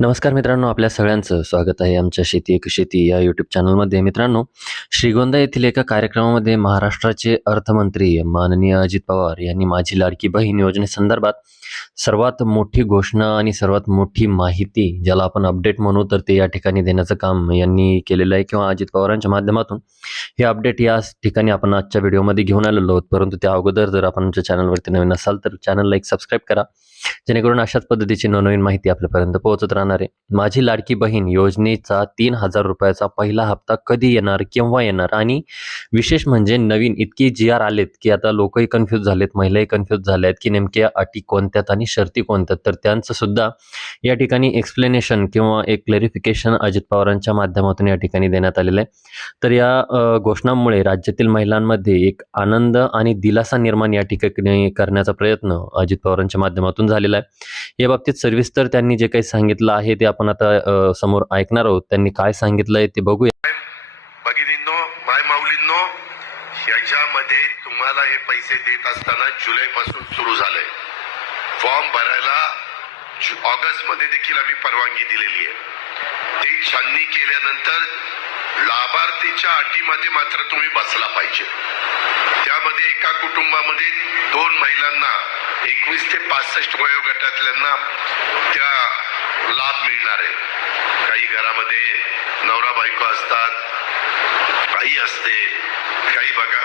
नमस्कार मित्रांनो आपल्या सगळ्यांचं स्वागत आहे आमच्या शेती एक शेती या यूट्यूब चॅनलमध्ये मित्रांनो श्रीगोंदा येथील एका कार्यक्रमामध्ये महाराष्ट्राचे अर्थमंत्री माननीय अजित पवार यांनी माझी लाडकी बहीण योजनेसंदर्भात सर्वात मोठी घोषणा आणि सर्वात मोठी माहिती ज्याला आपण अपडेट म्हणू तर ते या ठिकाणी देण्याचं काम यांनी केलेलं आहे किंवा अजित पवारांच्या माध्यमातून. हे अपडेट या ठिकाणी आपण आजच्या व्हिडिओमध्ये घेऊन आलेलो आहोत. परंतु त्या अगोदर जर आपण आमच्या चॅनलवरती नवीन असाल तर चॅनलला एक सबस्क्राईब करा. जेणेकरून अशाच पद्धतीची नवनवीन माहिती आपल्यापर्यंत पोहोचत राहणार. आहे. माझी लाडकी बहीण योजनेचा तीन हजार रुपयाचा पहिला हप्ता कधी येणार केव्हा येणार? आणि विशेष म्हणजे नवीन इतकी जी आर आलेत की आता लोकही कन्फ्यूज झालेत महिलाही कन्फ्यूज झाल्या आहेत की नेमक्या अटी कोणत्यात आणि शर्ती कोणत्यात? तर त्यांचं सुद्धा या ठिकाणी एक्सप्लेनेशन किंवा एक क्लॅरिफिकेशन अजित पवारांच्या माध्यमातून या ठिकाणी देण्यात आलेलं आहे. तर या घोषणांमुळे राज्यातील महिलांमध्ये एक आनंद आणि दिलासा निर्माण या ठिकाणी करण्याचा प्रयत्न अजित पवारांच्या माध्यमातून झालेला आहे. या बाबतीत सविस्तर त्यांनी जे काही सांगितलं आहे ते आपण आता समोर ऐकणार आहोत. त्यांनी काय सांगितलंय ते बघूया. भगिनींनो माय माऊलींनो ह्याच्यामध्ये तुम्हाला हे पैसे देत असताना जुलै पासून सुरू झालंय. फॉर्म भरायला ऑगस्टमध्ये देखील आम्ही परवानगी दिलेली आहे. ते छाननी केल्यानंतर लाभार्थीच्या अटीमध्ये मात्र तुम्ही बसला पाहिजे. त्यामध्ये एका कुटुंबामध्ये दोन महिलांना एकवीस ते पासष्ट वयोगटातल्यांना त्या लाभ मिळणार आहे. काही घरामध्ये नवरा बायको असतात काही असते काही बघा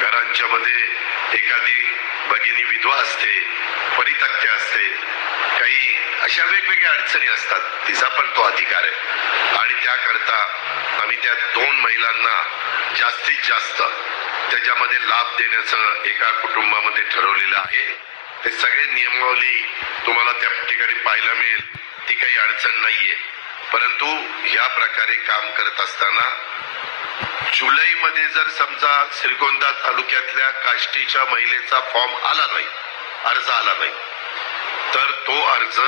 घरांच्या मध्ये एखादी भगिनी विधवा असते परितक्ते असते काही अशा वेगवेगळ्या अडचणी असतात. तिचा पण तो अधिकार आहे. आणि त्याकरता आम्ही त्या दोन महिलांना जास्तीत जास्त त्याच्यामध्ये लाभ देण्याचं एका कुटुंबामध्ये ठरवलेलं आहे. ते सगळे नियमावली तुम्हाला त्या ठिकाणी पाहायला मिळेल. ती काही अडचण नाहीये. परंतु या प्रकारे काम करत असताना जुलैमध्ये जर समजा श्रीगोंदा तालुक्यातल्या काष्टीच्या महिलेचा फॉर्म आला नाही अर्ज आला नाही तर तो अर्ज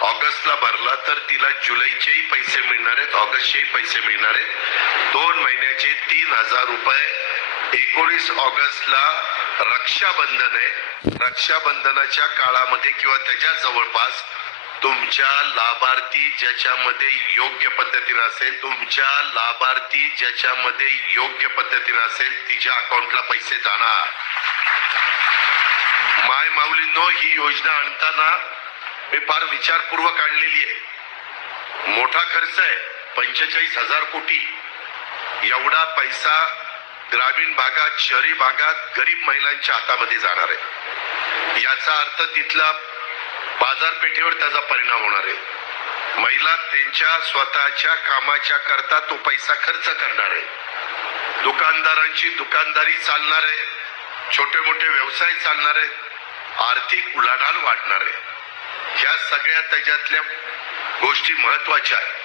ऑगस्टला भरला तर तिला जुलैचेही पैसे मिळणार आहेत ऑगस्टचेही पैसे मिळणार आहेत. दोन महिन्याचे तीन हजार रुपये एकोणीस ऑगस्टला रक्षाबंधन आहे. रक्षाबंधनाच्या काळामध्ये किंवा त्याच्या जवळपास तुमच्या लाभार्थी ज्याच्यामध्ये योग्य पद्धतीने असेल तुमच्या लाभार्थी ज्याच्यामध्ये योग्य पद्धतीने असेल तिच्या अकाउंटला पैसे जाणार. माय माऊलींनो ही योजना आणताना मी फार विचारपूर्वक आणलेली आहे. मोठा खर्च आहे पंचेचाळीस हजार कोटी. एवढा पैसा ग्रामीण भागात शहरी भागात गरीब महिलांच्या हातामध्ये जाणार आहे. याचा अर्थ तिथला बाजारपेठेवर त्याचा परिणाम होणार आहे. महिला त्यांच्या स्वतःच्या कामाच्या करता तो पैसा खर्च करणार आहे. दुकानदारांची दुकानदारी चालणार आहे. छोटे मोठे व्यवसाय चालणार आहेत आर्थिक उलाढाल वाढणार आहे. ह्या सगळ्या त्याच्यातल्या गोष्टी महत्त्वाच्या आहेत.